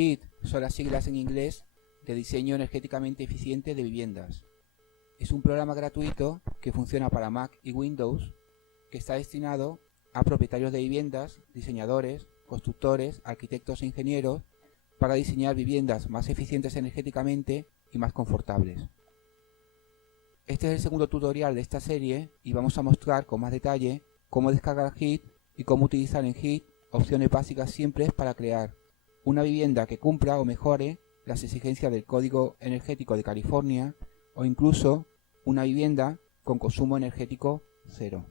HEAT son las siglas en inglés de Diseño Energéticamente Eficiente de Viviendas. Es un programa gratuito que funciona para Mac y Windows, que está destinado a propietarios de viviendas, diseñadores, constructores, arquitectos e ingenieros para diseñar viviendas más eficientes energéticamente y más confortables. Este es el segundo tutorial de esta serie y vamos a mostrar con más detalle cómo descargar HEAT y cómo utilizar en HEAT opciones básicas simples para crear una vivienda que cumpla o mejore las exigencias del Código Energético de California o incluso una vivienda con consumo energético cero.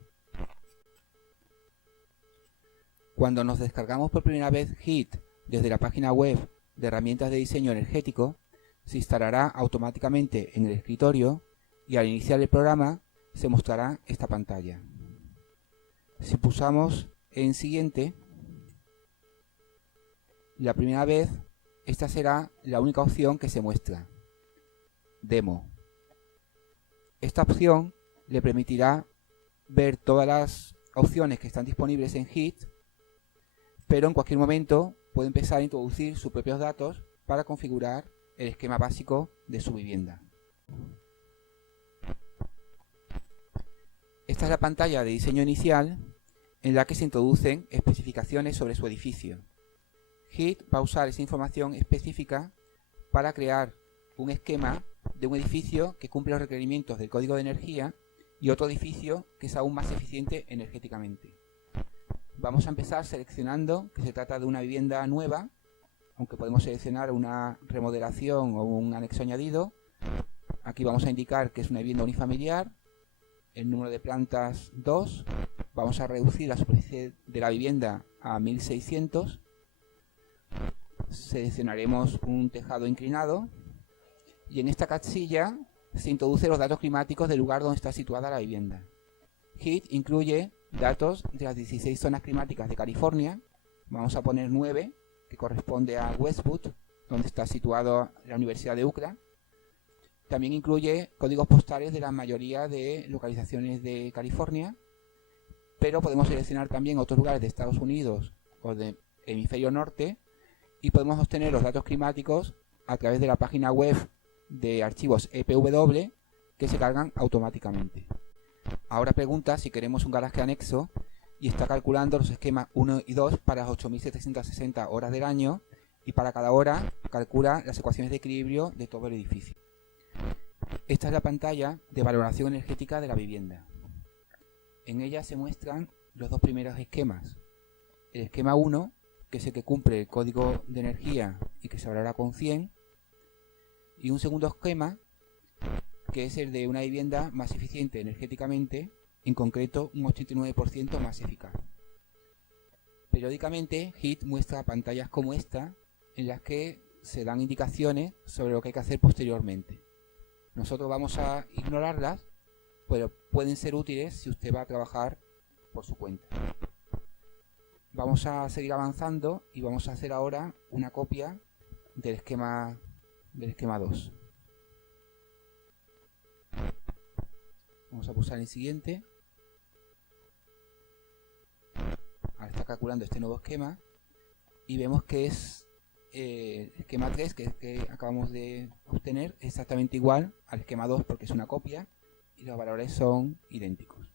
Cuando nos descargamos por primera vez HEAT desde la página web de herramientas de diseño energético, se instalará automáticamente en el escritorio y al iniciar el programa se mostrará esta pantalla. Si pulsamos en siguiente, la primera vez esta será la única opción que se muestra, Demo. Esta opción le permitirá ver todas las opciones que están disponibles en HEAT, pero en cualquier momento puede empezar a introducir sus propios datos para configurar el esquema básico de su vivienda. Esta es la pantalla de diseño inicial en la que se introducen especificaciones sobre su edificio. HEAT va a usar esa información específica para crear un esquema de un edificio que cumple los requerimientos del código de energía y otro edificio que es aún más eficiente energéticamente. Vamos a empezar seleccionando que se trata de una vivienda nueva, aunque podemos seleccionar una remodelación o un anexo añadido. Aquí vamos a indicar que es una vivienda unifamiliar, el número de plantas 2, vamos a reducir la superficie de la vivienda a 1600, seleccionaremos un tejado inclinado y en esta casilla se introducen los datos climáticos del lugar donde está situada la vivienda. HEAT incluye datos de las 16 zonas climáticas de California. Vamos a poner 9, que corresponde a Westwood, donde está situada la Universidad de UCLA. También incluye códigos postales de la mayoría de localizaciones de California, pero podemos seleccionar también otros lugares de Estados Unidos o del hemisferio norte y podemos obtener los datos climáticos a través de la página web de archivos EPW que se cargan automáticamente. Ahora pregunta si queremos un garaje anexo y está calculando los esquemas 1 y 2 para las 8760 horas del año y para cada hora calcula las ecuaciones de equilibrio de todo el edificio. Esta es la pantalla de valoración energética de la vivienda. En ella se muestran los dos primeros esquemas. El esquema 1, que es el que cumple el código de energía y que se valora con 100, y un segundo esquema que es el de una vivienda más eficiente energéticamente, en concreto un 89% más eficaz. Periódicamente HEAT muestra pantallas como esta en las que se dan indicaciones sobre lo que hay que hacer posteriormente. Nosotros vamos a ignorarlas, pero pueden ser útiles si usted va a trabajar por su cuenta. Vamos a seguir avanzando y vamos a hacer ahora una copia del esquema 2. Vamos a pulsar en siguiente. Ahora está calculando este nuevo esquema y vemos que es el esquema 3 que acabamos de obtener exactamente igual al esquema 2 porque es una copia y los valores son idénticos.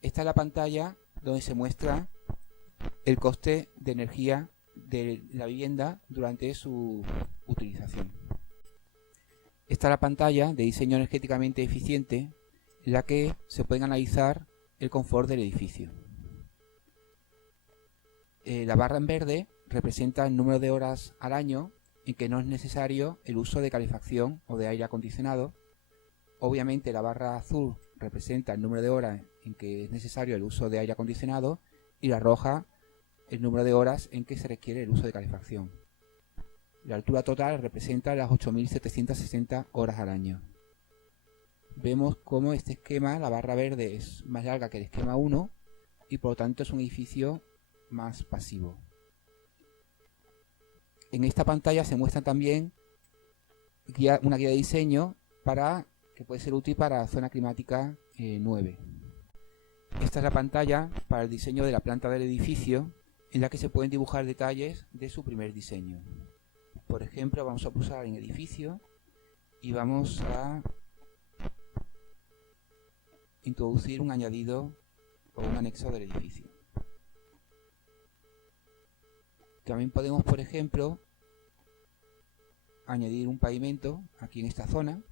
Esta es la pantalla donde se muestra el coste de energía de la vivienda durante su utilización. Esta es la pantalla de diseño energéticamente eficiente en la que se puede analizar el confort del edificio. La barra en verde representa el número de horas al año en que no es necesario el uso de calefacción o de aire acondicionado. Obviamente la barra azul representa el número de horas en que es necesario el uso de aire acondicionado y la roja el número de horas en que se requiere el uso de calefacción. La altura total representa las 8760 horas al año. Vemos cómo este esquema, la barra verde, es más larga que el esquema 1 y por lo tanto es un edificio más pasivo. En esta pantalla se muestra también una guía de diseño que puede ser útil para zona climática 9. Esta es la pantalla para el diseño de la planta del edificio en la que se pueden dibujar detalles de su primer diseño. Por ejemplo, vamos a pulsar en edificio y vamos a introducir un añadido o un anexo del edificio. También podemos, por ejemplo, añadir un pavimento aquí en esta zona,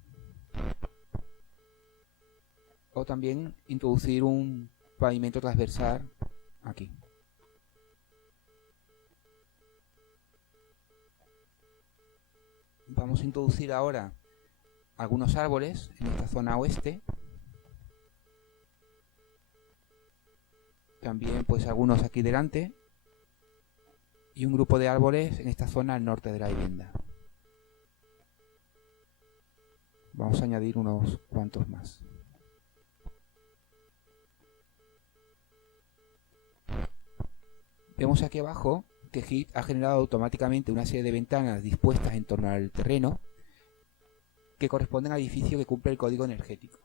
o también introducir un pavimento transversal aquí. Vamos a introducir ahora algunos árboles en esta zona oeste. También pues algunos aquí delante. Y un grupo de árboles en esta zona al norte de la vivienda. Vamos a añadir unos cuantos más. Vemos aquí abajo que HIT ha generado automáticamente una serie de ventanas dispuestas en torno al terreno que corresponden al edificio que cumple el código energético.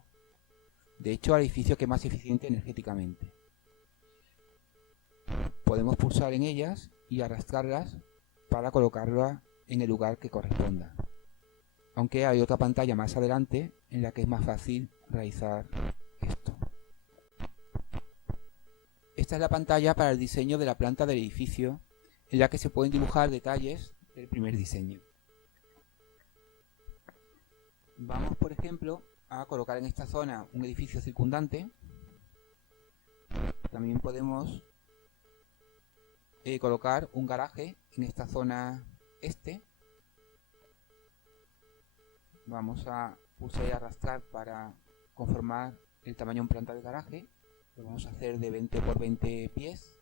De hecho, al edificio que es más eficiente energéticamente. Podemos pulsar en ellas y arrastrarlas para colocarlas en el lugar que corresponda. Aunque hay otra pantalla más adelante en la que es más fácil realizar esto. Esta es la pantalla para el diseño de la planta del edificio, en la que se pueden dibujar detalles del primer diseño. Vamos, por ejemplo, a colocar en esta zona un edificio circundante. También podemos colocar un garaje en esta zona este. Vamos a pulsar y arrastrar para conformar el tamaño en planta del garaje. Lo vamos a hacer de 20 por 20 pies.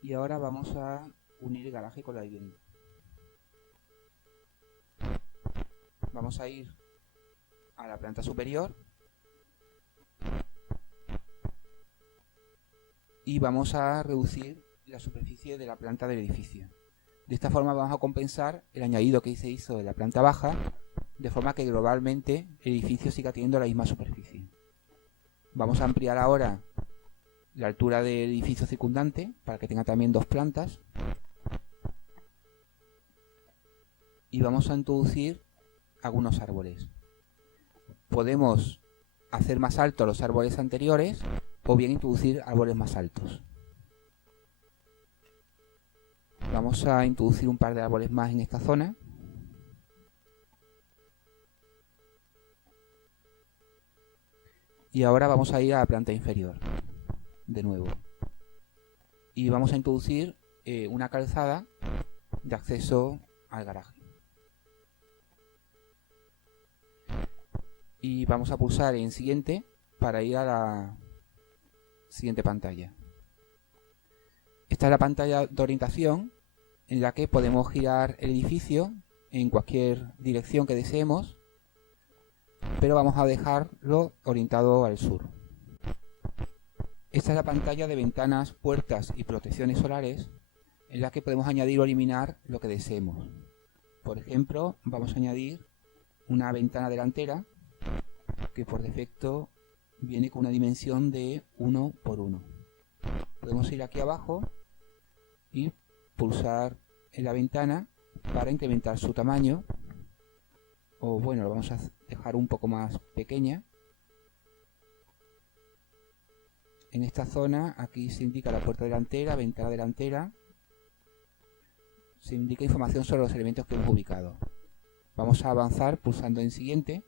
Y ahora vamos a unir el garaje con la vivienda. Vamos a ir a la planta superior y vamos a reducir la superficie de la planta del edificio. De esta forma vamos a compensar el añadido que se hizo de la planta baja, de forma que globalmente el edificio siga teniendo la misma superficie. Vamos a ampliar ahora la altura del edificio circundante para que tenga también dos plantas. Y vamos a introducir algunos árboles. Podemos hacer más altos los árboles anteriores o bien introducir árboles más altos. Vamos a introducir un par de árboles más en esta zona. Y ahora vamos a ir a la planta inferior, de nuevo. Y vamos a introducir una calzada de acceso al garaje. Y vamos a pulsar en siguiente para ir a la siguiente pantalla. Esta es la pantalla de orientación en la que podemos girar el edificio en cualquier dirección que deseemos, pero vamos a dejarlo orientado al sur. Esta es la pantalla de ventanas, puertas y protecciones solares en la que podemos añadir o eliminar lo que deseemos. Por ejemplo, vamos a añadir una ventana delantera que por defecto viene con una dimensión de 1 por 1. Podemos ir aquí abajo y pulsar en la ventana para incrementar su tamaño, o bueno, lo vamos a dejar un poco más pequeña. En esta zona aquí se indica la puerta delantera, ventana delantera, se indica información sobre los elementos que hemos ubicado. Vamos a avanzar pulsando en siguiente.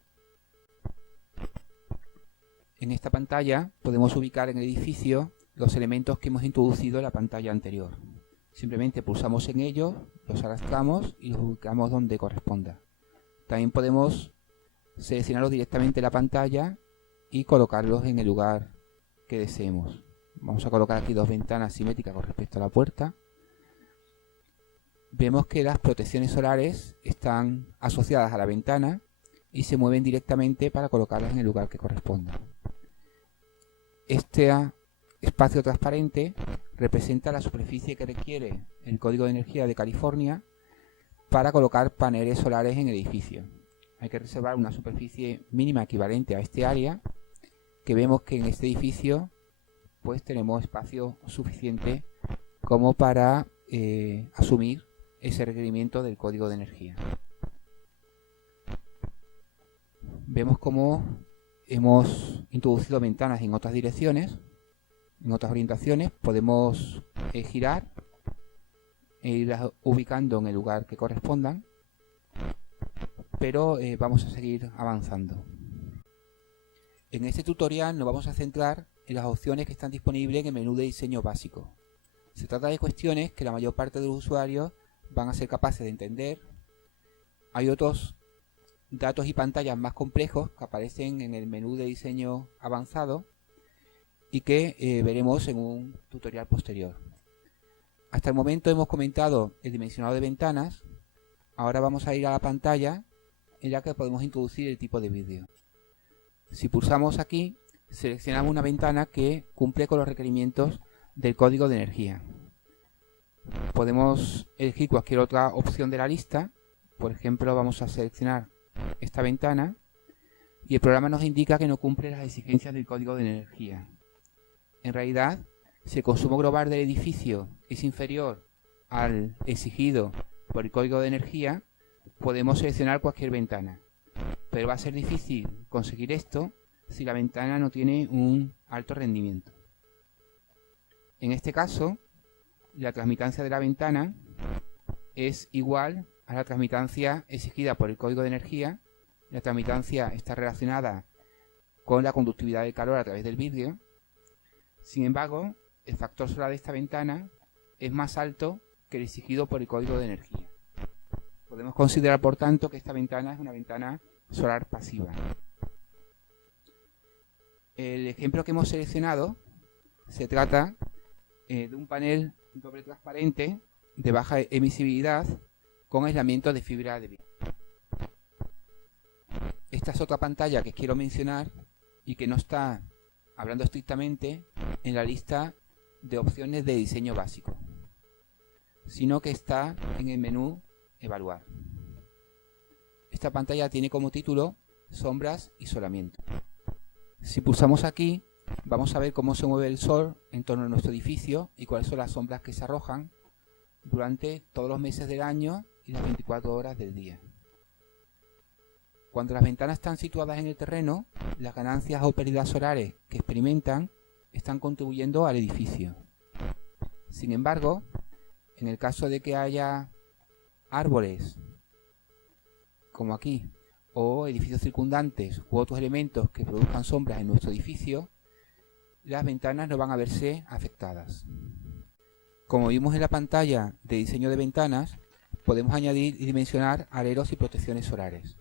En esta pantalla podemos ubicar en el edificio los elementos que hemos introducido en la pantalla anterior. Simplemente pulsamos en ellos, los arrastramos y los ubicamos donde corresponda. También podemos seleccionarlos directamente en la pantalla y colocarlos en el lugar que deseemos. Vamos a colocar aquí dos ventanas simétricas con respecto a la puerta. Vemos que las protecciones solares están asociadas a la ventana y se mueven directamente para colocarlas en el lugar que corresponda. Este espacio transparente representa la superficie que requiere el Código de Energía de California para colocar paneles solares en el edificio. Hay que reservar una superficie mínima equivalente a este área, que vemos que en este edificio pues tenemos espacio suficiente como para asumir ese requerimiento del código de energía. Vemos cómo hemos introducido ventanas en otras direcciones, en otras orientaciones. Podemos girar e irlas ubicando en el lugar que correspondan, pero vamos a seguir avanzando. En este tutorial nos vamos a centrar en las opciones que están disponibles en el menú de diseño básico. Se trata de cuestiones que la mayor parte de los usuarios van a ser capaces de entender. Hay otros datos y pantallas más complejos que aparecen en el menú de diseño avanzado y que veremos en un tutorial posterior. Hasta el momento hemos comentado el dimensionado de ventanas. Ahora vamos a ir a la pantalla en la que podemos introducir el tipo de vídeo. Si pulsamos aquí, seleccionamos una ventana que cumple con los requerimientos del código de energía. Podemos elegir cualquier otra opción de la lista. Por ejemplo, vamos a seleccionar esta ventana y el programa nos indica que no cumple las exigencias del código de energía. En realidad, si el consumo global del edificio es inferior al exigido por el código de energía, podemos seleccionar cualquier ventana. Pero va a ser difícil conseguir esto si la ventana no tiene un alto rendimiento. En este caso, la transmitancia de la ventana es igual a la transmitancia exigida por el código de energía. La transmitancia está relacionada con la conductividad del calor a través del vidrio. Sin embargo, el factor solar de esta ventana es más alto que el exigido por el código de energía. Podemos considerar, por tanto, que esta ventana es una ventana solar pasiva. El ejemplo que hemos seleccionado se trata de un panel doble transparente de baja emisividad con aislamiento de fibra de vidrio. Esta es otra pantalla que quiero mencionar y que no está, hablando estrictamente, en la lista de opciones de diseño básico, sino que está en el menú Evaluar. Esta pantalla tiene como título Sombras y solamiento. Si pulsamos aquí, vamos a ver cómo se mueve el sol en torno a nuestro edificio y cuáles son las sombras que se arrojan durante todos los meses del año y las 24 horas del día. Cuando las ventanas están situadas en el terreno, las ganancias o pérdidas solares que experimentan están contribuyendo al edificio. Sin embargo, en el caso de que haya árboles, como aquí, o edificios circundantes u otros elementos que produzcan sombras en nuestro edificio, las ventanas no van a verse afectadas. Como vimos en la pantalla de diseño de ventanas, podemos añadir y dimensionar aleros y protecciones solares.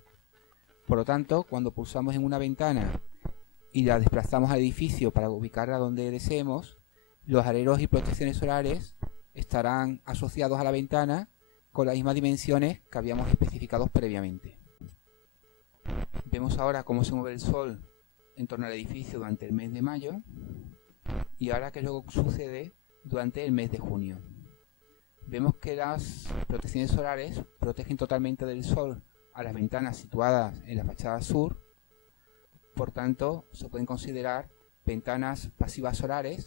Por lo tanto, cuando pulsamos en una ventana y la desplazamos al edificio para ubicarla donde deseemos, los aleros y protecciones solares estarán asociados a la ventana con las mismas dimensiones que habíamos especificado previamente. Vemos ahora cómo se mueve el sol en torno al edificio durante el mes de mayo y ahora qué es lo que sucede durante el mes de junio. Vemos que las protecciones solares protegen totalmente del sol a las ventanas situadas en la fachada sur. Por tanto, se pueden considerar ventanas pasivas solares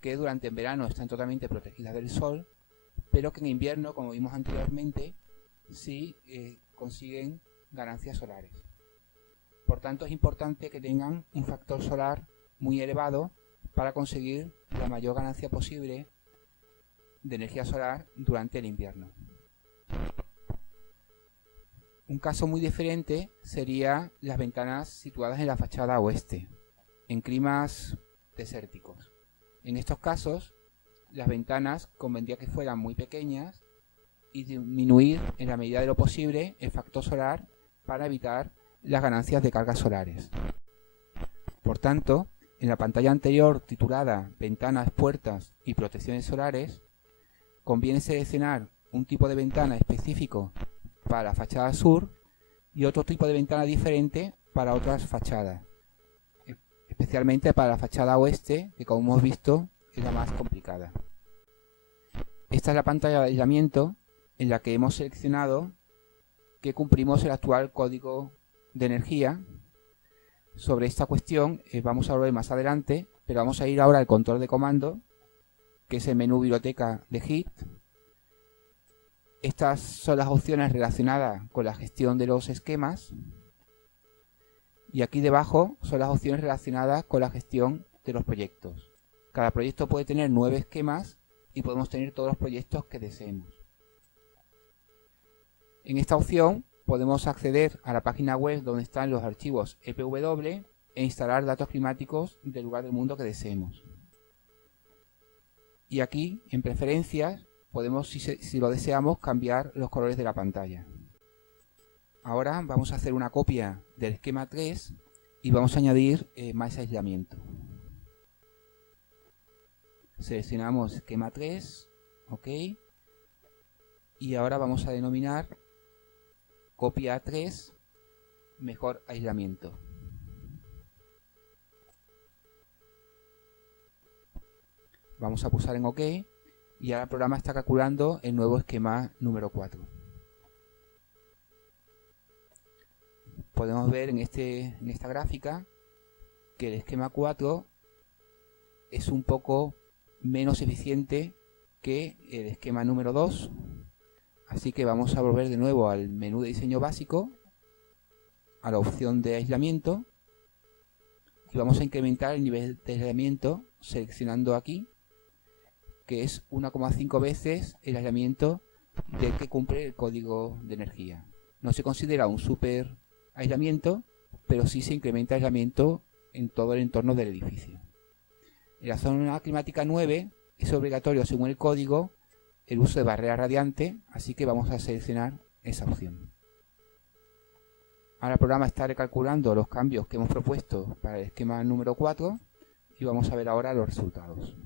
que durante el verano están totalmente protegidas del sol, pero que en invierno, como vimos anteriormente, sí consiguen ganancias solares. Por tanto, es importante que tengan un factor solar muy elevado para conseguir la mayor ganancia posible de energía solar durante el invierno. Un caso muy diferente sería las ventanas situadas en la fachada oeste, en climas desérticos. En estos casos, las ventanas convendría que fueran muy pequeñas y disminuir en la medida de lo posible el factor solar para evitar las ganancias de cargas solares. Por tanto, en la pantalla anterior titulada Ventanas, puertas y protecciones solares, conviene seleccionar un tipo de ventana específico para la fachada sur y otro tipo de ventana diferente para otras fachadas, especialmente para la fachada oeste, que como hemos visto es la más complicada. Esta es la pantalla de aislamiento en la que hemos seleccionado que cumplimos el actual código de energía. Sobre esta cuestión vamos a hablar más adelante, pero vamos a ir ahora al control de comando, que es el menú biblioteca de HIT, Estas son las opciones relacionadas con la gestión de los esquemas. Y aquí debajo son las opciones relacionadas con la gestión de los proyectos. Cada proyecto puede tener 9 esquemas y podemos tener todos los proyectos que deseemos. En esta opción podemos acceder a la página web donde están los archivos EPW e instalar datos climáticos del lugar del mundo que deseemos. Y aquí, en preferencias, podemos, si lo deseamos, cambiar los colores de la pantalla. Ahora vamos a hacer una copia del esquema 3 y vamos a añadir más aislamiento. Seleccionamos esquema 3, OK, y ahora vamos a denominar copia 3, mejor aislamiento. Vamos a pulsar en OK y ahora el programa está calculando el nuevo esquema número 4. Podemos ver en esta gráfica que el esquema 4 es un poco menos eficiente que el esquema número 2. Así que vamos a volver de nuevo al menú de diseño básico, a la opción de aislamiento, y vamos a incrementar el nivel de aislamiento seleccionando aquí, que es 1,5 veces el aislamiento del que cumple el código de energía. No se considera un super aislamiento, pero sí se incrementa aislamiento en todo el entorno del edificio. En la zona climática 9 es obligatorio, según el código, el uso de barrera radiante, así que vamos a seleccionar esa opción. Ahora el programa está recalculando los cambios que hemos propuesto para el esquema número 4 y vamos a ver ahora los resultados.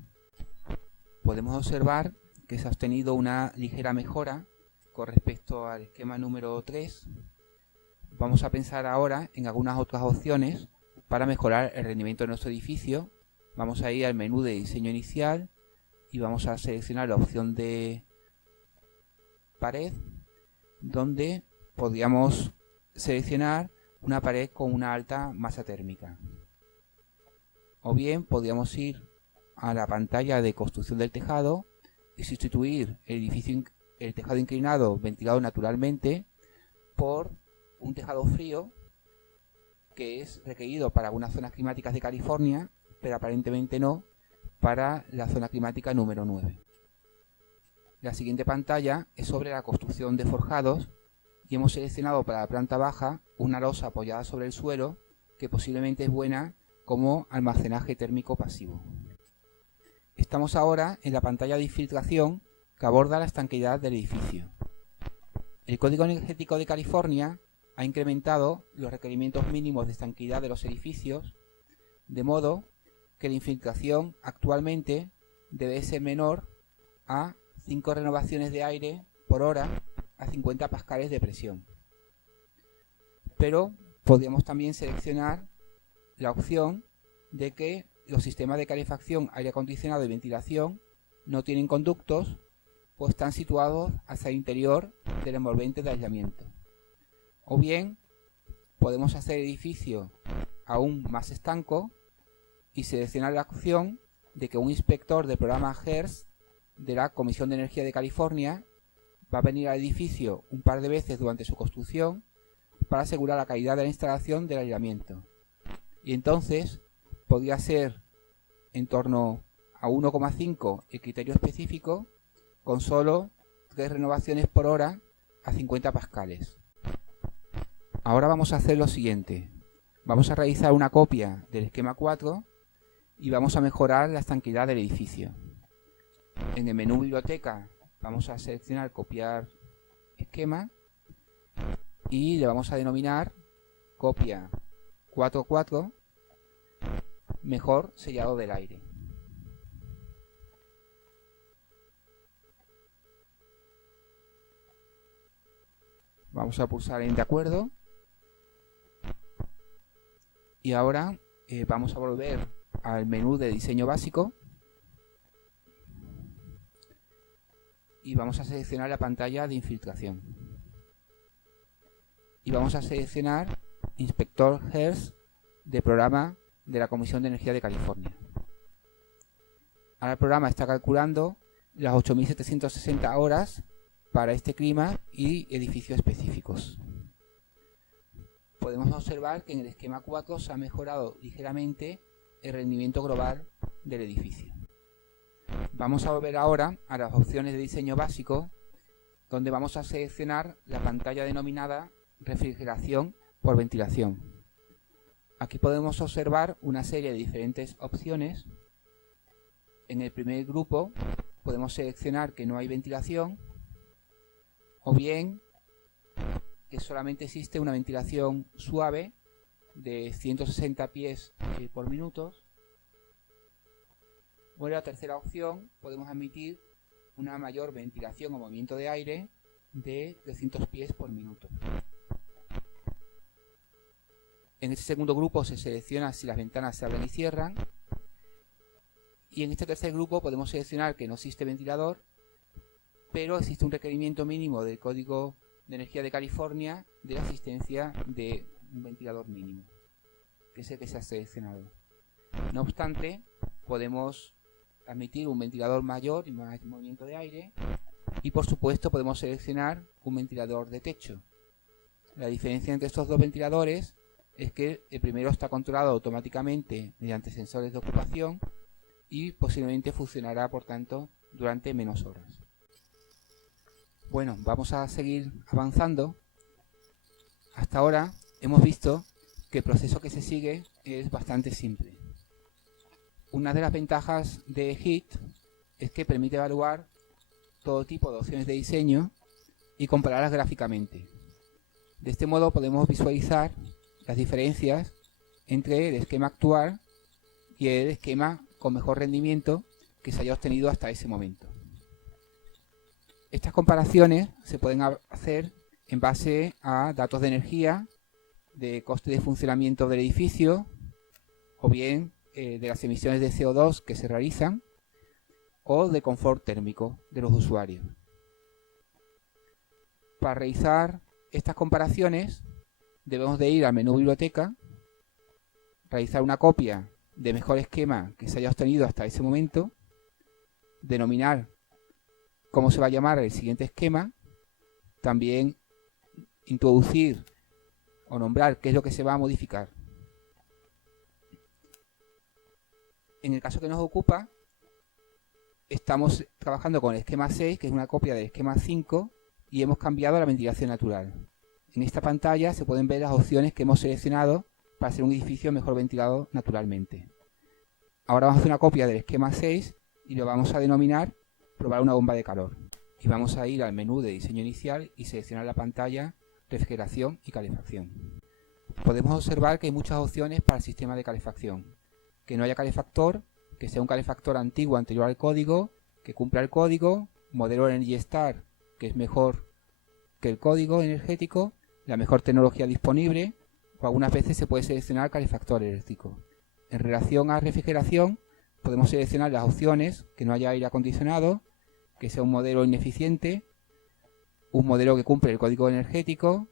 Podemos observar que se ha obtenido una ligera mejora con respecto al esquema número 3. Vamos a pensar ahora en algunas otras opciones para mejorar el rendimiento de nuestro edificio. Vamos a ir al menú de diseño inicial y vamos a seleccionar la opción de pared, donde podríamos seleccionar una pared con una alta masa térmica. O bien podríamos ir a la pantalla de construcción del tejado y sustituir el tejado inclinado ventilado naturalmente por un tejado frío, que es requerido para algunas zonas climáticas de California, pero aparentemente no para la zona climática número 9. La siguiente pantalla es sobre la construcción de forjados y hemos seleccionado para la planta baja una losa apoyada sobre el suelo que posiblemente es buena como almacenaje térmico pasivo. Estamos ahora en la pantalla de infiltración que aborda la estanqueidad del edificio. El Código Energético de California ha incrementado los requerimientos mínimos de estanqueidad de los edificios, de modo que la infiltración actualmente debe ser menor a 5 renovaciones de aire por hora a 50 pascales de presión. Pero podríamos también seleccionar la opción de que los sistemas de calefacción, aire acondicionado y ventilación no tienen conductos, pues están situados hacia el interior del envolvente de aislamiento. O bien podemos hacer el edificio aún más estanco y seleccionar la opción de que un inspector del programa HERS de la Comisión de Energía de California va a venir al edificio un par de veces durante su construcción para asegurar la calidad de la instalación del aislamiento. Y entonces podría ser en torno a 1,5 el criterio específico, con solo 3 renovaciones por hora a 50 pascales. Ahora vamos a hacer lo siguiente. Vamos a realizar una copia del esquema 4 y vamos a mejorar la estanqueidad del edificio. En el menú biblioteca vamos a seleccionar copiar esquema y le vamos a denominar copia 4.4 mejor sellado del aire. Vamos a pulsar en de acuerdo y ahora vamos a volver al menú de diseño básico y vamos a seleccionar la pantalla de infiltración y vamos a seleccionar inspector HERS de programa de la Comisión de Energía de California. Ahora el programa está calculando las 8.760 horas para este clima y edificios específicos. Podemos observar que en el esquema 4 se ha mejorado ligeramente el rendimiento global del edificio. Vamos a volver ahora a las opciones de diseño básico, donde vamos a seleccionar la pantalla denominada refrigeración por ventilación. Aquí podemos observar una serie de diferentes opciones. En el primer grupo podemos seleccionar que no hay ventilación, o bien que solamente existe una ventilación suave de 160 pies por minuto. O en la tercera opción podemos admitir una mayor ventilación o movimiento de aire de 300 pies por minuto. En este segundo grupo se selecciona si las ventanas se abren y cierran. Y en este tercer grupo podemos seleccionar que no existe ventilador, pero existe un requerimiento mínimo del Código de Energía de California de la existencia de un ventilador mínimo, que es el que se ha seleccionado. No obstante, podemos admitir un ventilador mayor y más movimiento de aire, y por supuesto podemos seleccionar un ventilador de techo. La diferencia entre estos dos ventiladores es que el primero está controlado automáticamente mediante sensores de ocupación y posiblemente funcionará, por tanto, durante menos horas. Bueno, vamos a seguir avanzando. Hasta ahora hemos visto que el proceso que se sigue es bastante simple. Una de las ventajas de HEAT es que permite evaluar todo tipo de opciones de diseño y compararlas gráficamente. De este modo podemos visualizar las diferencias entre el esquema actual y el esquema con mejor rendimiento que se haya obtenido hasta ese momento. Estas comparaciones se pueden hacer en base a datos de energía, de coste de funcionamiento del edificio, o bien de las emisiones de CO2 que se realizan, o de confort térmico de los usuarios. Para realizar estas comparaciones debemos de ir al menú biblioteca, realizar una copia de mejor esquema que se haya obtenido hasta ese momento, denominar cómo se va a llamar el siguiente esquema, también introducir o nombrar qué es lo que se va a modificar. En el caso que nos ocupa, estamos trabajando con el esquema 6, que es una copia del esquema 5, y hemos cambiado la ventilación natural. En esta pantalla se pueden ver las opciones que hemos seleccionado para hacer un edificio mejor ventilado naturalmente. Ahora vamos a hacer una copia del esquema 6 y lo vamos a denominar probar una bomba de calor. Y vamos a ir al menú de diseño inicial y seleccionar la pantalla refrigeración y calefacción. Podemos observar que hay muchas opciones para el sistema de calefacción. Que no haya calefactor, que sea un calefactor antiguo anterior al código, que cumpla el código, modelo Energy Star, que es mejor que el código energético, la mejor tecnología disponible, o algunas veces se puede seleccionar calefactor eléctrico. En relación a refrigeración, podemos seleccionar las opciones, que no haya aire acondicionado, que sea un modelo ineficiente, un modelo que cumple el código energético,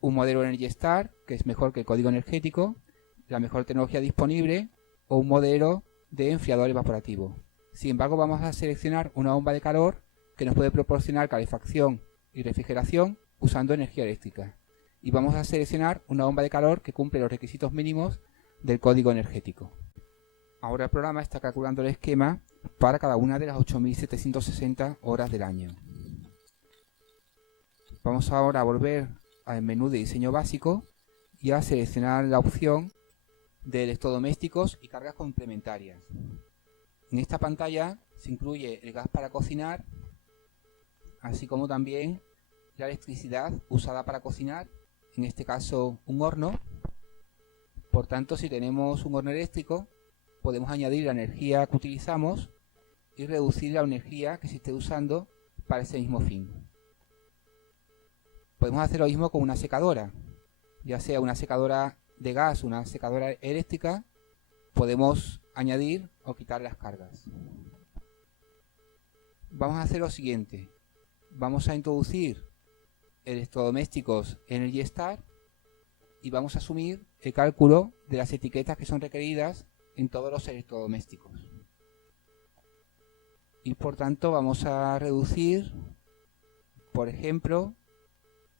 un modelo Energy Star, que es mejor que el código energético, la mejor tecnología disponible, o un modelo de enfriador evaporativo. Sin embargo, vamos a seleccionar una bomba de calor que nos puede proporcionar calefacción y refrigeración usando energía eléctrica. Y vamos a seleccionar una bomba de calor que cumple los requisitos mínimos del código energético. Ahora el programa está calculando el esquema para cada una de las 8.760 horas del año. Vamos ahora a volver al menú de diseño básico y a seleccionar la opción de electrodomésticos y cargas complementarias. En esta pantalla se incluye el gas para cocinar, así como también la electricidad usada para cocinar, en este caso un horno. Por tanto, si tenemos un horno eléctrico, podemos añadir la energía que utilizamos y reducir la energía que se esté usando para ese mismo fin. Podemos hacer lo mismo con una secadora, ya sea una secadora de gas o una secadora eléctrica, podemos añadir o quitar las cargas. Vamos a hacer lo siguiente, vamos a introducir electrodomésticos Energy Star y vamos a asumir el cálculo de las etiquetas que son requeridas en todos los electrodomésticos. Y por tanto vamos a reducir por ejemplo,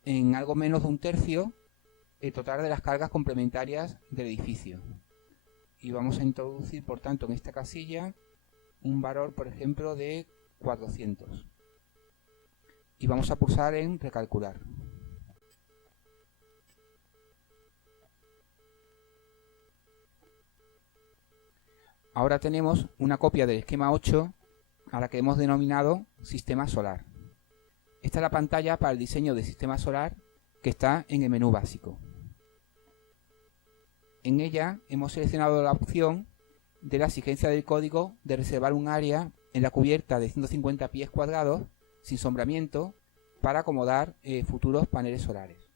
en algo menos de un tercio el total de las cargas complementarias del edificio. Y vamos a introducir, por tanto, en esta casilla un valor, por ejemplo, de 400. Y vamos a pulsar en recalcular. Ahora tenemos una copia del esquema 8 a la que hemos denominado sistema solar. Esta es la pantalla para el diseño del sistema solar que está en el menú básico. En ella hemos seleccionado la opción de la exigencia del código de reservar un área en la cubierta de 150 pies cuadrados sin sombramiento para acomodar futuros paneles solares.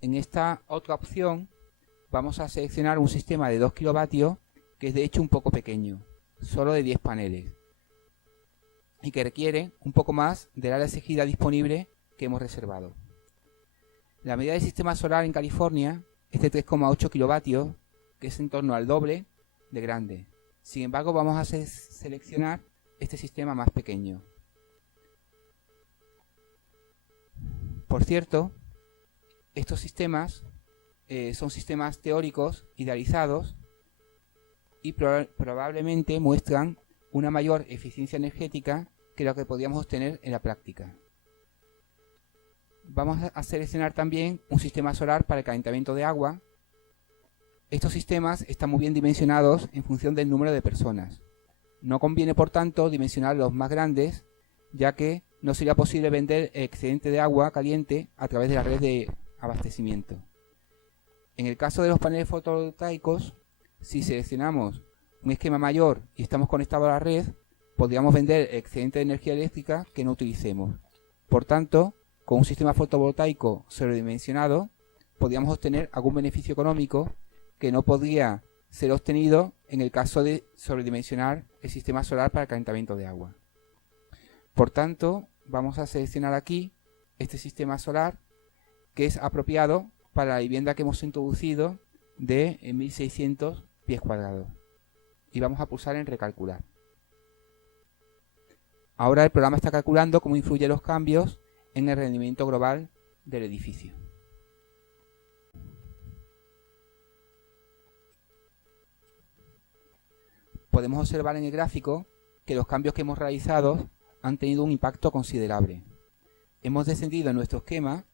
En esta otra opción vamos a seleccionar un sistema de 2 kilovatios que es de hecho un poco pequeño, solo de 10 paneles, y que requiere un poco más del área exigida disponible que hemos reservado. La medida del sistema solar en California es de 3,8 kilovatios, que es en torno al doble de grande. Sin embargo, vamos a seleccionar este sistema más pequeño. Por cierto, estos sistemas son sistemas teóricos idealizados y probablemente muestran una mayor eficiencia energética que lo que podríamos obtener en la práctica. Vamos a seleccionar también un sistema solar para el calentamiento de agua. Estos sistemas están muy bien dimensionados en función del número de personas. No conviene, por tanto, dimensionar los más grandes, ya que no sería posible vender el excedente de agua caliente a través de la red de abastecimiento. En el caso de los paneles fotovoltaicos, si seleccionamos un esquema mayor y estamos conectados a la red, podríamos vender el excedente de energía eléctrica que no utilicemos. Por tanto, con un sistema fotovoltaico sobredimensionado, podríamos obtener algún beneficio económico que no podría ser obtenido en el caso de sobredimensionar el sistema solar para el calentamiento de agua. Por tanto, vamos a seleccionar aquí este sistema solar que es apropiado para la vivienda que hemos introducido de 1600 pies cuadrados. Y vamos a pulsar en recalcular. Ahora el programa está calculando cómo influyen los cambios en el rendimiento global del edificio. Podemos observar en el gráfico que los cambios que hemos realizado han tenido un impacto considerable. Hemos descendido en nuestro esquema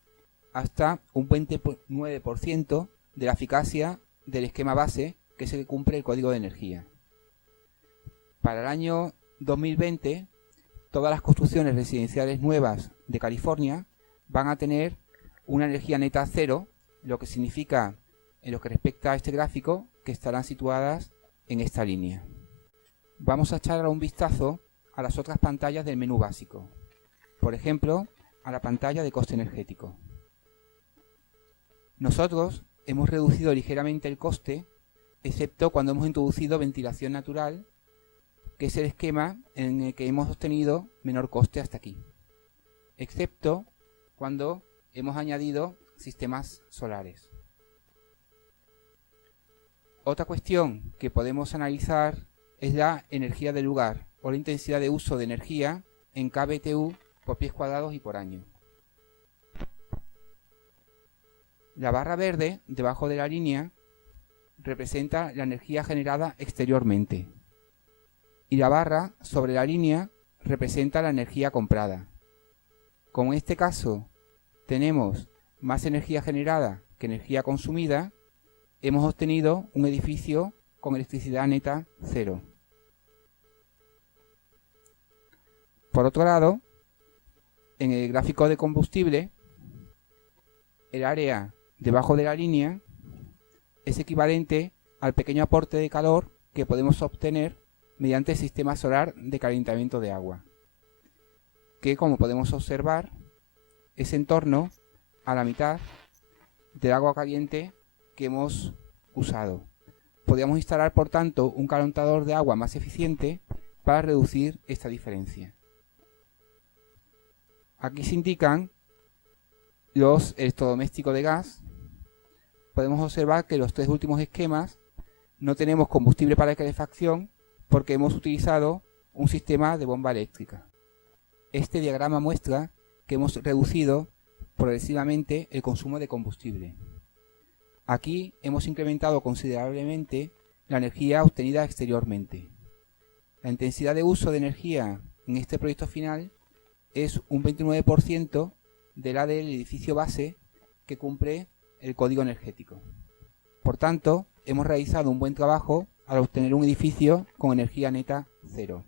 hasta un 29% de la eficacia del esquema base, que es el que cumple el código de energía. Para el año 2020, todas las construcciones residenciales nuevas de California van a tener una energía neta cero, lo que significa, en lo que respecta a este gráfico, que estarán situadas en esta línea. Vamos a echar un vistazo a las otras pantallas del menú básico. Por ejemplo, a la pantalla de coste energético. Nosotros hemos reducido ligeramente el coste, excepto cuando hemos introducido ventilación natural, que es el esquema en el que hemos obtenido menor coste hasta aquí, excepto cuando hemos añadido sistemas solares. Otra cuestión que podemos analizar es la energía del lugar o la intensidad de uso de energía en kBTU por pies cuadrados y por año. La barra verde debajo de la línea representa la energía generada exteriormente y la barra sobre la línea representa la energía comprada. Como en este caso tenemos más energía generada que energía consumida, hemos obtenido un edificio con electricidad neta cero. Por otro lado, en el gráfico de combustible, el área debajo de la línea es equivalente al pequeño aporte de calor que podemos obtener mediante el sistema solar de calentamiento de agua, que, como podemos observar, es en torno a la mitad del agua caliente que hemos usado. Podríamos instalar, por tanto, un calentador de agua más eficiente para reducir esta diferencia. Aquí se indican los electrodomésticos de gas. Podemos observar que los tres últimos esquemas no tenemos combustible para calefacción porque hemos utilizado un sistema de bomba eléctrica. Este diagrama muestra que hemos reducido progresivamente el consumo de combustible. Aquí hemos incrementado considerablemente la energía obtenida exteriormente. La intensidad de uso de energía en este proyecto final es un 29% de la del edificio base que cumple el código energético. Por tanto, hemos realizado un buen trabajo al obtener un edificio con energía neta cero.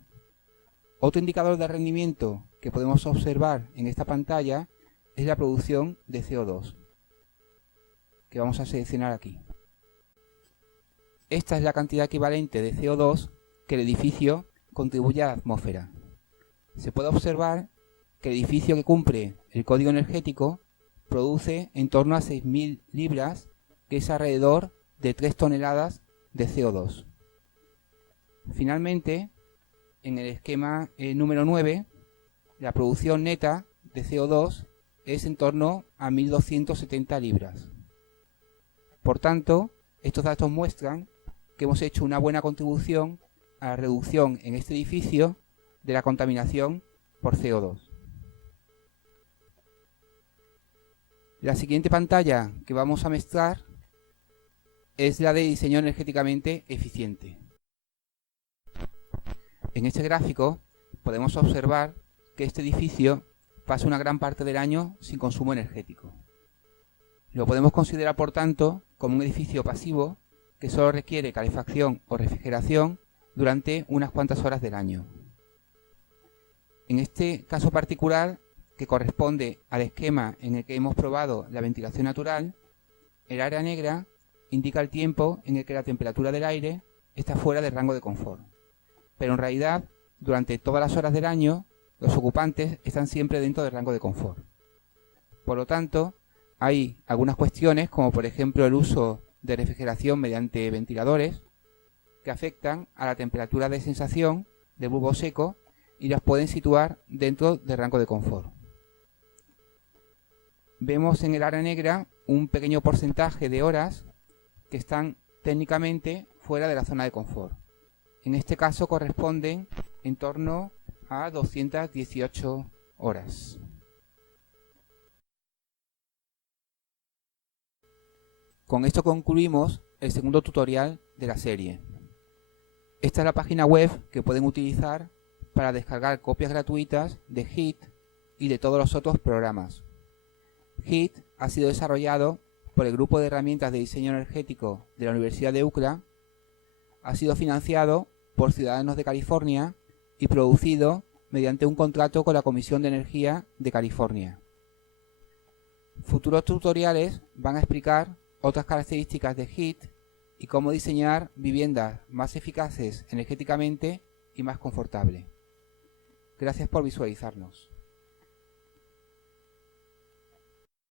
Otro indicador de rendimiento que podemos observar en esta pantalla es la producción de CO2, que vamos a seleccionar aquí. Esta es la cantidad equivalente de CO2 que el edificio contribuye a la atmósfera. Se puede observar que el edificio que cumple el código energético produce en torno a 6.000 libras, que es alrededor de 3 toneladas de CO2. Finalmente, en el esquema número 9, la producción neta de CO2 es en torno a 1.270 libras. Por tanto, estos datos muestran que hemos hecho una buena contribución a la reducción en este edificio de la contaminación por CO2. La siguiente pantalla que vamos a mostrar es la de diseño energéticamente eficiente. En este gráfico podemos observar que este edificio pasa una gran parte del año sin consumo energético. Lo podemos considerar, por tanto, como un edificio pasivo que solo requiere calefacción o refrigeración durante unas cuantas horas del año. En este caso particular, que corresponde al esquema en el que hemos probado la ventilación natural, el área negra indica el tiempo en el que la temperatura del aire está fuera del rango de confort. Pero en realidad, durante todas las horas del año, los ocupantes están siempre dentro del rango de confort. Por lo tanto, hay algunas cuestiones, como por ejemplo el uso de refrigeración mediante ventiladores, que afectan a la temperatura de sensación del bulbo seco y las pueden situar dentro del rango de confort. Vemos en el área negra un pequeño porcentaje de horas que están técnicamente fuera de la zona de confort. En este caso corresponden en torno a 218 horas. Con esto concluimos el segundo tutorial de la serie. Esta es la página web que pueden utilizar para descargar copias gratuitas de HEAT y de todos los otros programas. HEAT ha sido desarrollado por el Grupo de Herramientas de Diseño Energético de la Universidad de UCLA, ha sido financiado por ciudadanos de California y producido mediante un contrato con la Comisión de Energía de California. Futuros tutoriales van a explicar otras características de HEAT y cómo diseñar viviendas más eficaces energéticamente y más confortables. Gracias por visualizarnos.